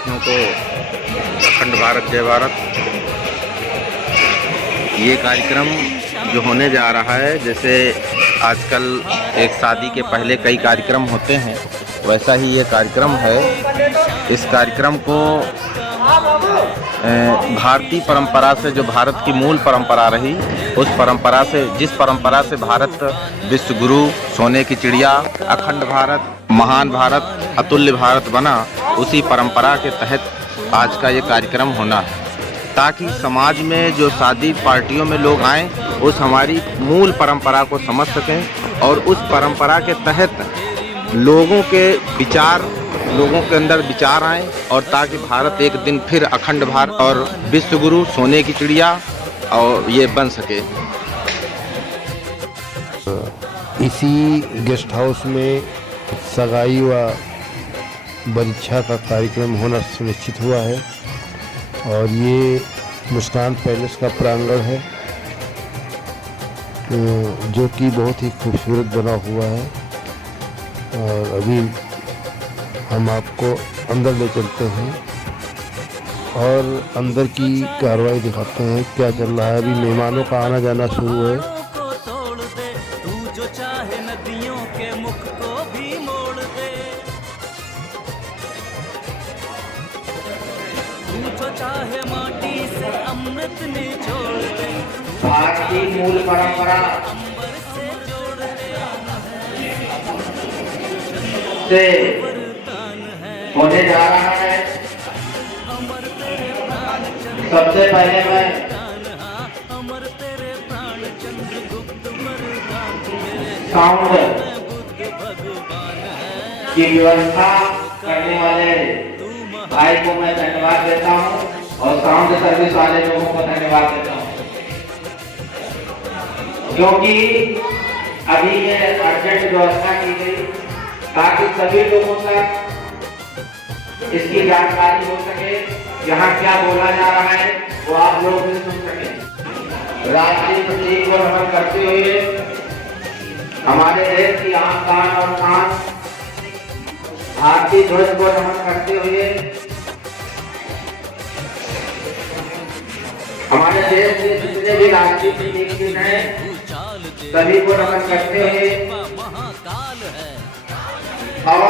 भारतवासियों को अखंड भारत जय भारत। ये कार्यक्रम जो होने जा रहा है, जैसे आजकल एक शादी के पहले कई कार्यक्रम होते हैं, वैसा ही ये कार्यक्रम है। इस कार्यक्रम को भारतीय परंपरा से, जो भारत की मूल परंपरा रही, उस परंपरा से, जिस परंपरा से भारत विश्व गुरु, सोने की चिड़िया, अखंड भारत, महान भारत, अतुल्य भारत बना, उसी परंपरा के तहत आज का ये कार्यक्रम होना है, ताकि समाज में जो शादी पार्टियों में लोग आएं, उस हमारी मूल परंपरा को समझ सकें और उस परंपरा के तहत लोगों के अंदर विचार आए, और ताकि भारत एक दिन फिर अखंड भारत और विश्व गुरु, सोने की चिड़िया और ये बन सके। इसी गेस्ट हाउस में सगाई व बरीक्षा का कार्यक्रम होना सुनिश्चित हुआ है और ये मुस्कान पैलेस का प्रांगण है, जो कि बहुत ही खूबसूरत बना हुआ है। और अभी हम आपको अंदर ले चलते हैं और अंदर की कार्रवाई दिखाते हैं क्या चल रहा है। अभी मेहमानों का आना जाना शुरू है। चाहे माटी से अमृत निचोड़ दे, भारतीय मूल परंपरा से होने जा रहा है। सबसे पहले मैं साउंड की व्यवस्था करने वाले भाई को मैं धन्यवाद देता हूं और साउंड सर्विस वाले लोगों को धन्यवाद देता हूं, क्योंकि अभी ये अर्जेंट व्यवस्था की गई ताकि सभी लोगों तक इसकी जानकारी हो सके, यहाँ क्या बोला जा रहा है वो आप लोग भी सुन सके। राष्ट्रीय प्रतीक को नमन करते हुए हमारे देश की आन बान और शान भारतीय ध्वज को नमन करते हुए हमारे देश के जितने भी राष्ट्रीय प्रतीक हैं सभी को नमन करते हुए और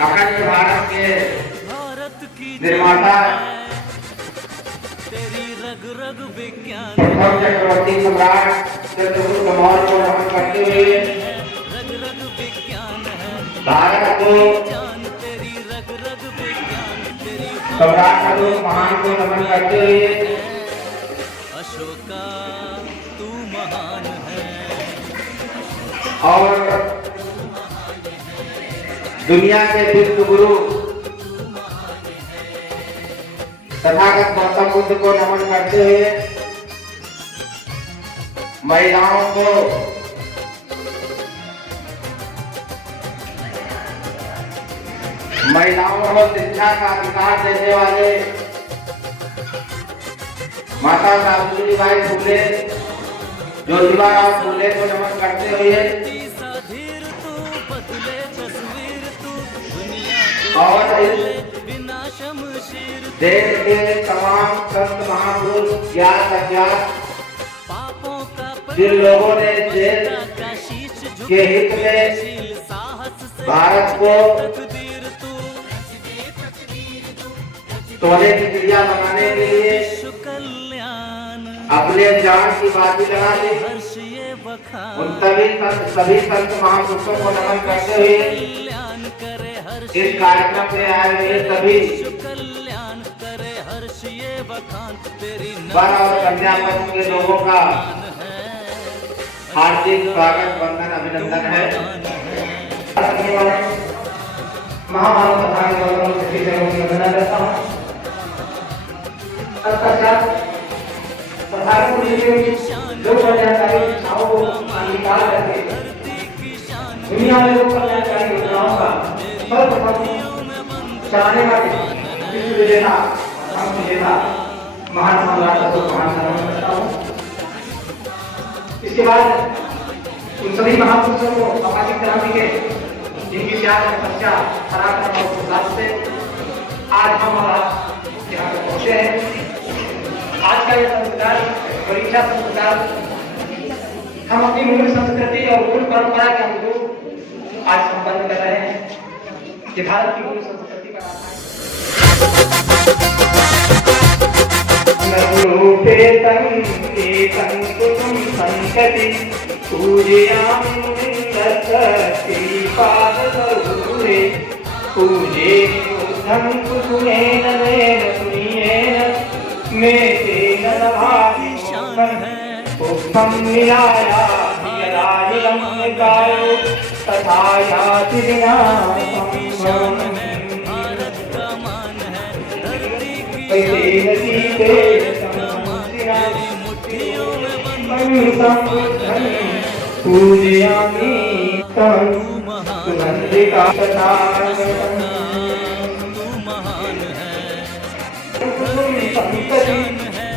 अखंड भारत के निर्माता प्रथम चक्रवर्ती सम्राट चंद्रगुप्त मौर्य को नमन करते हुए भारत को सम्राट अशोक महान को नमन करते हुए अशोका तू महान है और दुनिया के विश्व गुरु तथागत गौतम बुद्ध को नमन करते हुए महिलाओं को शिक्षा का अधिकार देने वाले माता सावित्रीबाई फुले, ज्योतिबा फुले को नमन करते हुए और देश के तमाम संत महापुरुष ज्ञात अज्ञात जिन लोगों ने देश के हित में भारत को सोने की चिड़िया बनाने के लिए अपने जान की बाजी लगा दी, उन सभी संत महापुरुषों को नमन करते हुए इस कार्यक्रम में आए हुए सभी वर और कन्या पक्ष के लोगों का हार्दिक स्वागत, वंदन, अभिनंदन है। महामानव प्रधान करता हूँ। प्रधानमंत्री जो कल्याणकारी योजनाओं को निकाल करके दुनिया में लोक कल्याणकारी योजनाओं का सर्वप्रथम चलाने वाले विश्व विजेता महान सम्राट अशोक महान का नमन करता हूँ। इसके बाद उन सभी महापुरुषों को, सामाजिक क्रांति के, जिनकी त्याग और तपस्या, पराक्रम और साहस से आज हम और आप यहाँ पर पहुंचे हैं। आज का ये संस्कार, परीक्षा संस्कार, हम अपनी मूल संस्कृति और मूल परंपरा के अनुरूप आज संपन्न कर रहे हैं। ये भारत की मूल संस्कृति का पूजे बुद्धं कुसुमेन मेन पुण्येन मे तेन लभामि पुष्पं विहाया यदाहिलं निकायो तथा याति विनाशं तेन सीते पूजयामि तं सुगन्धिका तथा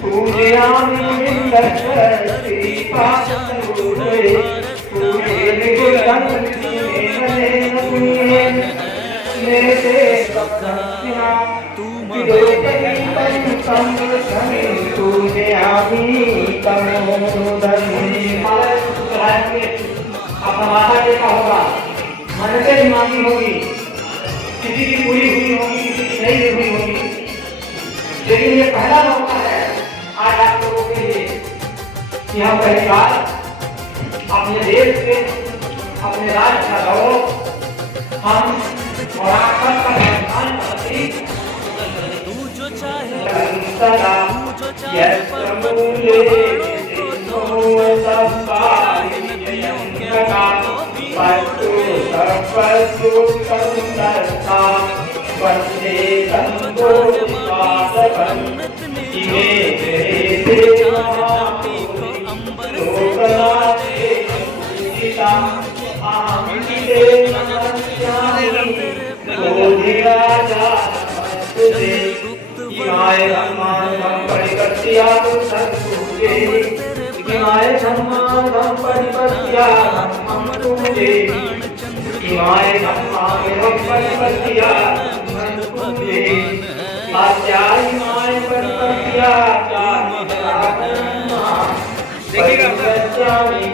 पूजयामि श्रीपादरूपे पूजे निगुणं निमेन पुण्येन नेते सप्तस्या विदोषहीतं संवृद्धं पूजयामि तमोदधि। अपना माथा टेका होगा, मन से भी मांगी होगी, किसी की पूरी हुई होगी, किसी की नहीं हुई होगी, लेकिन ये पहला मौका है आज आप लोगों के लिए कि हम पहली बार अपने देश के, अपने राज्य का गौरव हम और आप सबका सम्मान करते वंदे संतोषपादकं इमे लोकनाथे पूजिता आमिते नमस्यामि बोधिराजा इमाय धम्मां परिकर्ष्यामि संपूजे इमाय धम्मां परिकर्ष्यामि पूजे इमाय धम्मां परिकर्ष्यामि पूजे आचार्यमाय परिकर्ष्यामि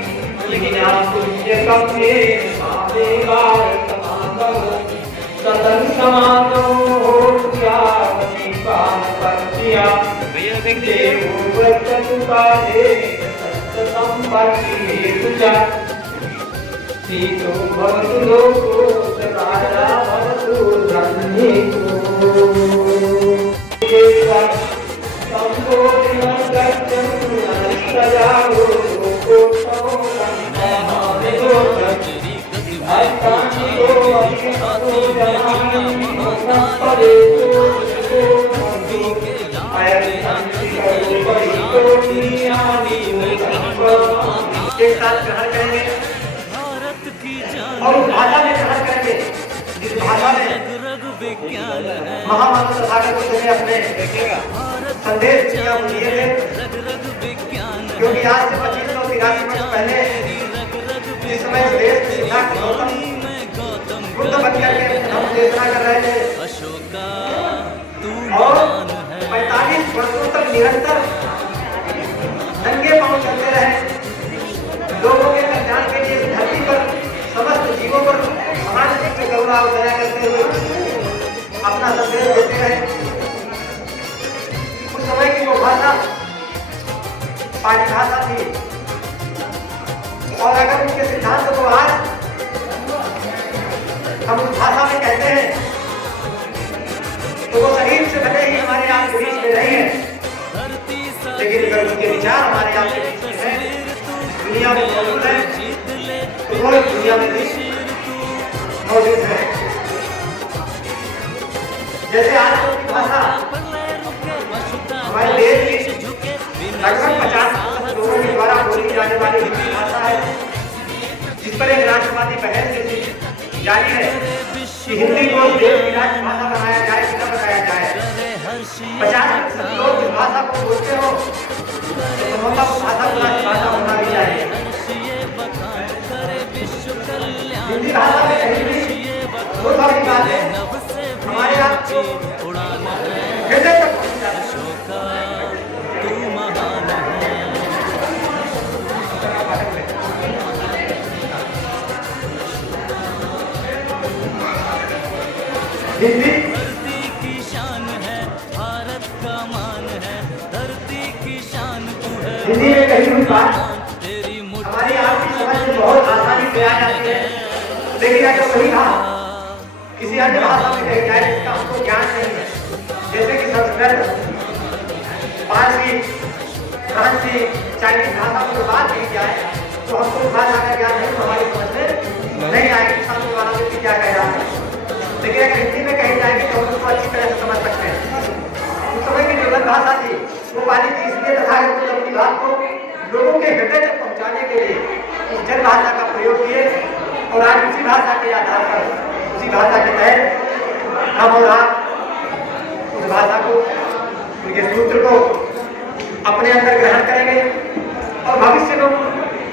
पुण्यकं मे मादेवाय समागमो सतं समागमो ज्ञानदीपानपत्या देवो व्रततु काले सत्सम्पत्तिहेतु च सीतो भवतु लोको सकाला भवतु धन्येको संबोधिनं गच्छन् अनस्तजागो लोकोत्तमो एक साथ ग्रहण करेंगे और उस भाषा में ग्रहण करेंगे जिस भाषा में महामानव तथागत ने अपने संदेश दिया दिए थे। क्योंकि आज से 2583 वर्ष पहले जिस समय देश में सिद्धार्थ गौतम बुद्ध बन करके हम देशना कर रहे थे और 45 वर्षों तक निरंतर नंगे पांव चलते रहे, लोगों के कल्याण के लिए धरती पर समस्त जीवों पर महान से गौरव दया करते हुए अपना संदेश देते रहे। उस समय की वो भाषा पाली भाषा थी और अगर उनके सिद्धांत को आज हम उस भाषा में कहते हैं तो वो शरीर से भले ही हमारे आप के बीच में नहीं है, लेकिन अगर उनके विचार हमारे आप के बीच में है, दुनिया में मौजूद है, तो वो दुनिया में भी मौजूद है। जैसे आज की भाषा हमारे देश की लगभग 50% लोगों के द्वारा बोली जाने वाली हिंदी भाषा है, जिस पर एक राष्ट्रवादी पहल जारी है कि हिंदी को देश की राष्ट्रभाषा बनाया जाए कि न बनाया जाए। 50% लोग इस भाषा को बोलते हो तो भाषा को राष्ट्रभाषा होना भी चाहिए। हिंदी भाषा में कहीं भी वो सारी बातें हमारे यहाँ हृदय तक पहुँच जाती है। हिंदी की शान है, भारत का मान है, धरती की शान तू है, हिंदी में कही हुई बात तेरी हमारी आपकी समझ में बहुत आसानी से आ जाती है, लेकिन अगर वही बात किसी अन्य भाषा में कही जाए जिसका हमको ज्ञान नहीं है, जैसे कि संस्कृत, पारसी, फ्रांसी, चाइनीज भाषा में बात की जाए तो हमको भाषा का ज्ञान नहीं, हमारी समझ में नहीं आएगी सामने वाला व्यक्ति क्या कह रहा है। लेकिन अगर हिंदी में कही जाएगी तो हम उसको अच्छी तरह से समझ सकते हैं। उस समय की जो भाषा थी वो पाली थी, इसलिए तथागत ने अपनी बात को लोगों के हृदय तक पहुंचाने के लिए इस जन भाषा का प्रयोग किए और आज उसी भाषा के आधार पर, उसी भाषा के तहत हम और आप उस भाषा को, उनके सूत्र को अपने अंदर ग्रहण करेंगे और भविष्य में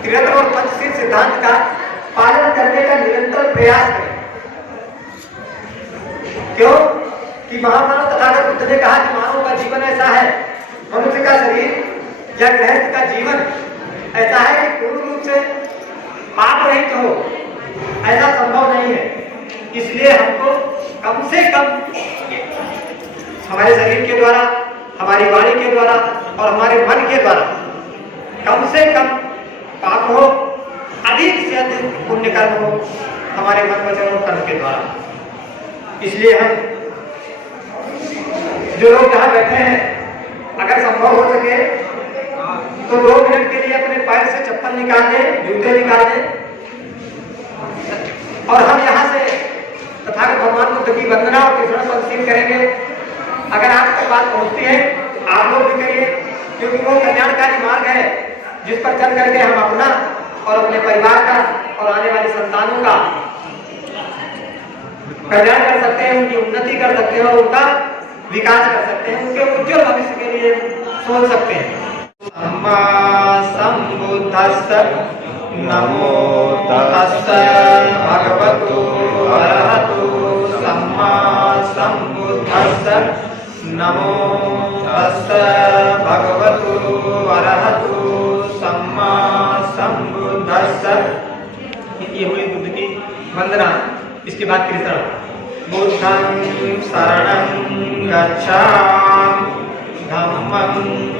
त्रिरत्न और पंचशील सिद्धांत का पालन करने का निरंतर प्रयास करें। क्यों कि महामानव तथागत बुद्ध ने कहा कि मानव का जीवन ऐसा है, मनुष्य का शरीर या गृहस्थ का जीवन ऐसा है कि पूर्ण रूप से पाप रहित हो, ऐसा संभव नहीं है। इसलिए हमको कम से कम हमारे शरीर के द्वारा, हमारी वाणी के द्वारा और हमारे मन के द्वारा कम से कम पाप हो, अधिक से अधिक पुण्य कर्म हो हमारे मन, वचन और कर्म के द्वारा। इसलिए हम जो लोग यहाँ बैठे हैं, अगर संभव हो सके तो 2 मिनट के लिए अपने पैर से चप्पल निकाल दें, जूते निकाल दें और हम यहाँ से तथागत भगवान बुद्ध की वंदना और कृष्ण पंक्ति करेंगे। अगर आप तक बात पहुँचती है आप लोग भी करिए, क्योंकि वो कल्याणकारी मार्ग है जिस पर चल करके हम अपना और अपने परिवार का और आने वाली संतानों का कल्याण कर सकते हैं, उनकी उन्नति कर सकते हैं और उनका विकास कर सकते हैं, उनके उज्जवल भविष्य के लिए सोच सकते हैं। सम्मा संबुद्धस्स नमो तस्स भगवतो अरहतो सम्मा संबुद्धस्स नमो तस्स भगवतो अरहतो सम्मा संबुद्धस्स। ये हुई बुद्ध की वंदना। इसके बाद कृष्ण बुद्धं शरणं गच्छामि, धम्मं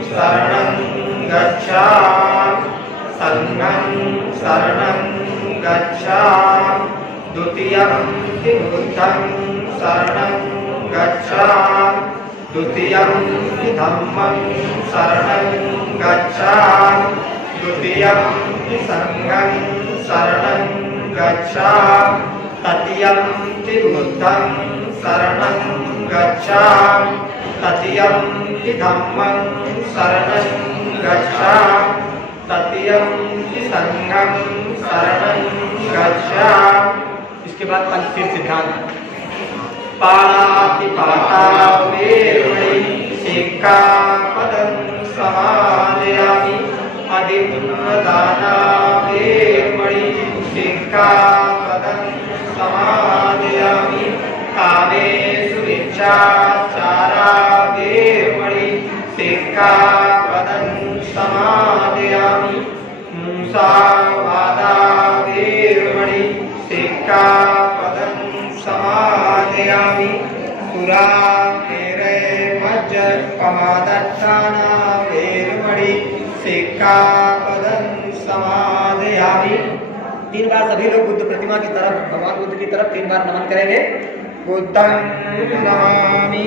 शरणं गच्छामि, संघं शरणं गच्छामि, द्वितीयं बुद्धं शरणं गच्छामि, द्वितीयं धम्मं शरणं गच्छामि, द्वितीयं संघं शरणं गच्छामि, तृतीयं बुद्धं शरणं गच्छामि, तृतीयं धम्मं शरणं गच्छामि, तृतीयं संघं शरणं गच्छामि। इसके बाद पंचशील सिद्धांत। पाणातिपाता वेरमणि सिक्खापदं समादयामि, अधिन्नदाना वेरमणि सिक्खापदं समादयामि, कामेषु मिच्छाचारा वेरमणि सिक्खापदं समादयामि, मूसावादा वेरमणि सिक्खापदं समादयामि, सुरामेरय मज्जपमादत्ताना वेरमणि सिक्खापदं समादयामि। 3 बार सभी लोग बुद्ध प्रतिमा की तरफ, भगवान बुद्ध की तरफ 3 बार नमन करेंगे। बुद्धं नमामि,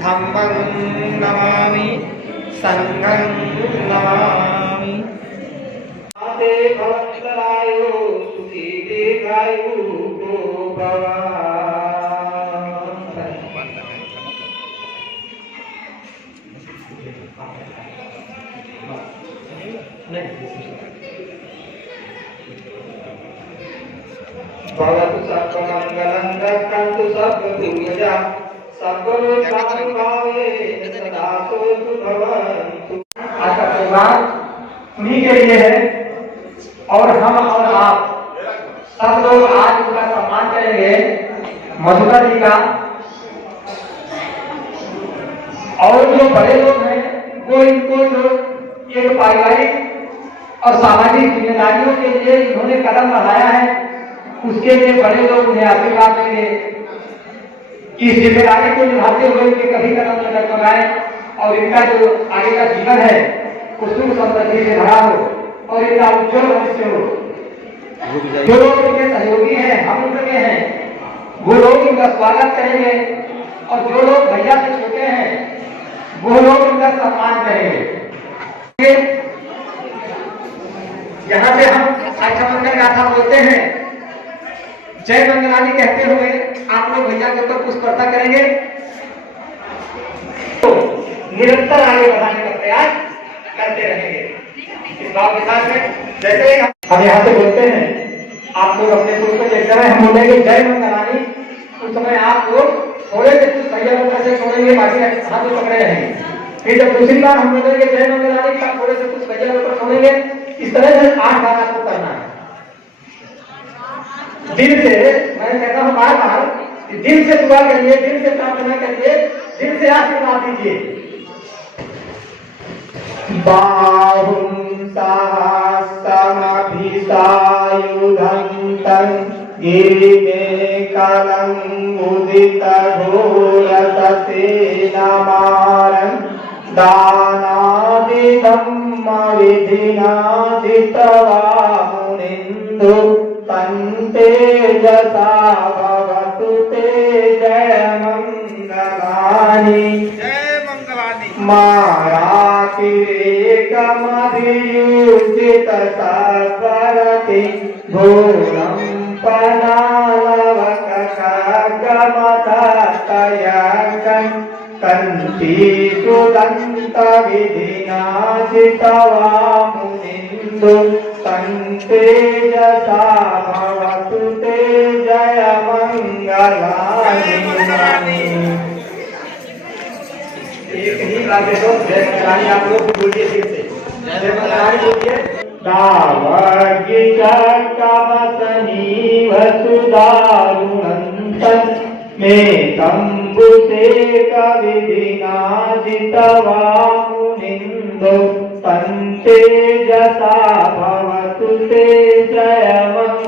धम्मं नमामि, संघं नमामि। आते भवन्तरायो सुखी दीर्घायु भव। भवतु सर्वमंगलं रक्षन्तु सर्वभूतजः सर्वलोकानुभावे सदा सोऽस्तु भवन्तु। आज का प्रोग्राम उन्हीं के लिए है और हम और आप सब लोग आज उनका सम्मान करेंगे मधुकर जी का। और जो बड़े लोग हैं वो इनको जो एक पारिवारिक और सामाजिक जिम्मेदारियों के लिए इन्होंने कदम बढ़ाया है, उसके लिए बड़े लोग उन्हें आशीर्वाद देंगे कि इस जिम्मेदारी को निभाते हुए उनके कभी कदम न डगमगाए और इनका जो आगे का जीवन है वो सुख समृद्धि से भरा हो और इनका उज्जवल भविष्य हो। जो लोग इनके सहयोगी हैं, हम उनके हैं, वो लोग इनका स्वागत करेंगे और जो लोग भैया से छोटे हैं वो लोग इनका सम्मान करेंगे। यहाँ से हम अच्छा मंगल गाथा बोलते हैं, जय मंगलानी कहते हुए आप लोग भैया के ऊपर पुष्पर्था करेंगे। तो निरंतर आगे बढ़ाने का प्रयास करते रहेंगे। इस भाव के साथ में जैसे हम यहाँ से बोलते हैं, आप लोग अपने पुष्प जिस समय हम बोलेंगे जय मंगलानी, उस समय आप लोग थोड़े से कुछ भैया ऊपर से छोड़ेंगे, बाकी हाथ में पकड़े रहेंगे। फिर जब दूसरी बार हम बोलेंगे जय मंगलानी, तब थोड़े से कुछ भैया ऊपर छोड़ेंगे। इस तरह से 8 बार आपको करना है। दिल से, मैं कहता हूँ बार बार, दिल से दुआ करिए, दिल से प्रार्थना करिए, दिल से आशीर्वाद दीजिए। बाहुं सहस्रमभिसायुधं तं गिरिमेकलं उदितघोरतसेनमारं दानादिधम्मविधिना जित्वा मुनिन्दु तेजसा भवतु ते जयमङ्गलानि मायातिरेकमधियुजित सर्वरति घोरं पनालवकखड्गमततयकं कन्तिसुदन्तविधिना जित्वा मुनिन्दु तेजसा भवतु ते जयमङ्गलानि। एक ही बात है, जय मंगलानी आप लोग बोलिए फिर से, जय मंगलानी बोलिए। दावज्ञकवसनीव सुदारुणन्तं मे तम्बुसेकविधिना जित्वा मुनिन्दु तेजसा भवतु ते जयमङ्गलानि।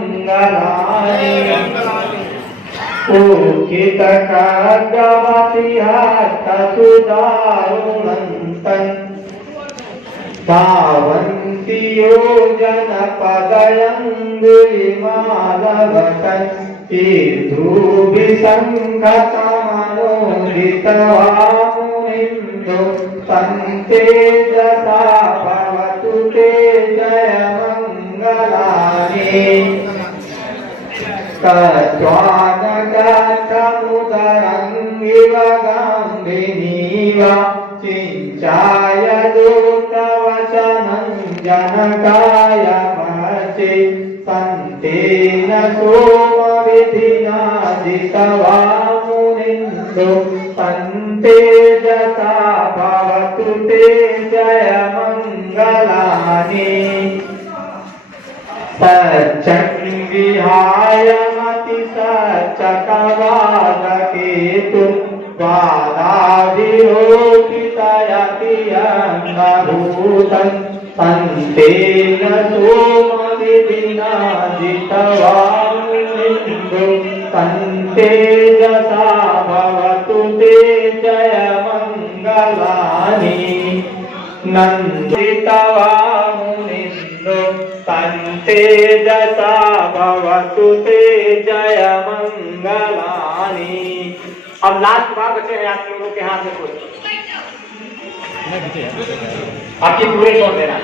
ऊर्जितखड्गमतिहस्तसुदारुणन्तं धावन्ति योजनपदयङ्गुलिमालवटन् तीर्थूभिसङ्गतमनोदित्वा मुनिन्दु तेजसा भवतु ते जयमङ्गलानि। तत्त्वानगतमुदरङ्गिव गाम्भिनीव चिञ्चाय दूतवचनं जनकाय मचे सन्तेन सोमविधिना जित्वा मुनिन्दु तेजसा भवतु ते जयमङ्गलानि। सच्चङ्गिहाय मतिसच्चकवादकेतु वादाभिरोहितयतियङ्गभूतं सन्तेन सोमविधिना जित्वा मुनिन्दु तेजसा भवतु ते जयमङ्गलानि। नन्दित्वा मुनिन्दु तेजसा भवतु ते जयमङ्गलानि। अब लास्ट बार बचे हैं आप लोगों के हाथ में कुछ आपकी पूरे छोड़ देना।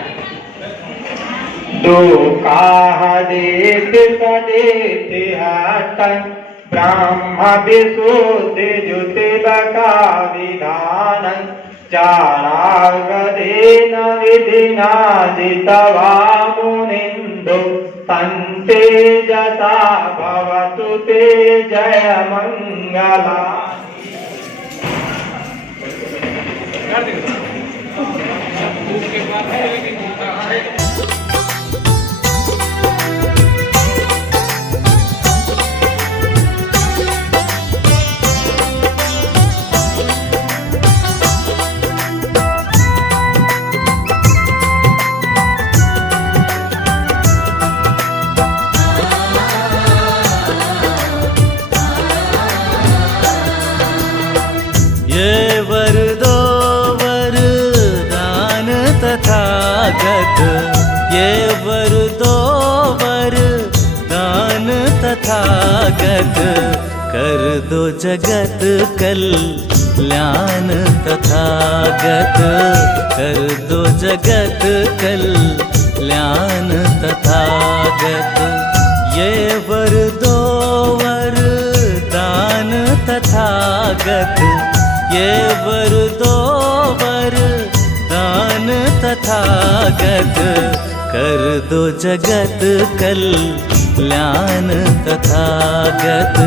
दुकाह देत सदेत हटन ब्रह्म विशुद्धि ज्योतिबका विधानं चारागदेन विधिना जित्वा मुनिन्दु तेजसा भवतु ते जयमङ्गलानि। कल्याण तथागत, कर दो जगत कल्याण तथागत, कर दो जगत कल्याण तथागत। ये वर दो वरदान तथागत, ये वर दो वरदान तथागत, कर दो जगत कल्याण तथागत।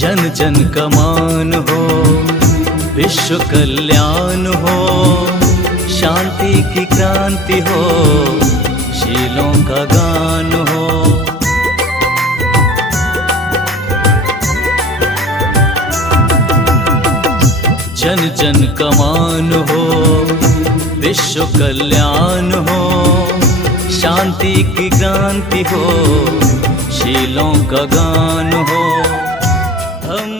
जन जन का मान हो, विश्व कल्याण हो, शांति की क्रांति हो, शीलों का गान हो। जन जन का मान हो, विश्व कल्याण हो, शांति की क्रांति हो, शीलों का गान हो। हम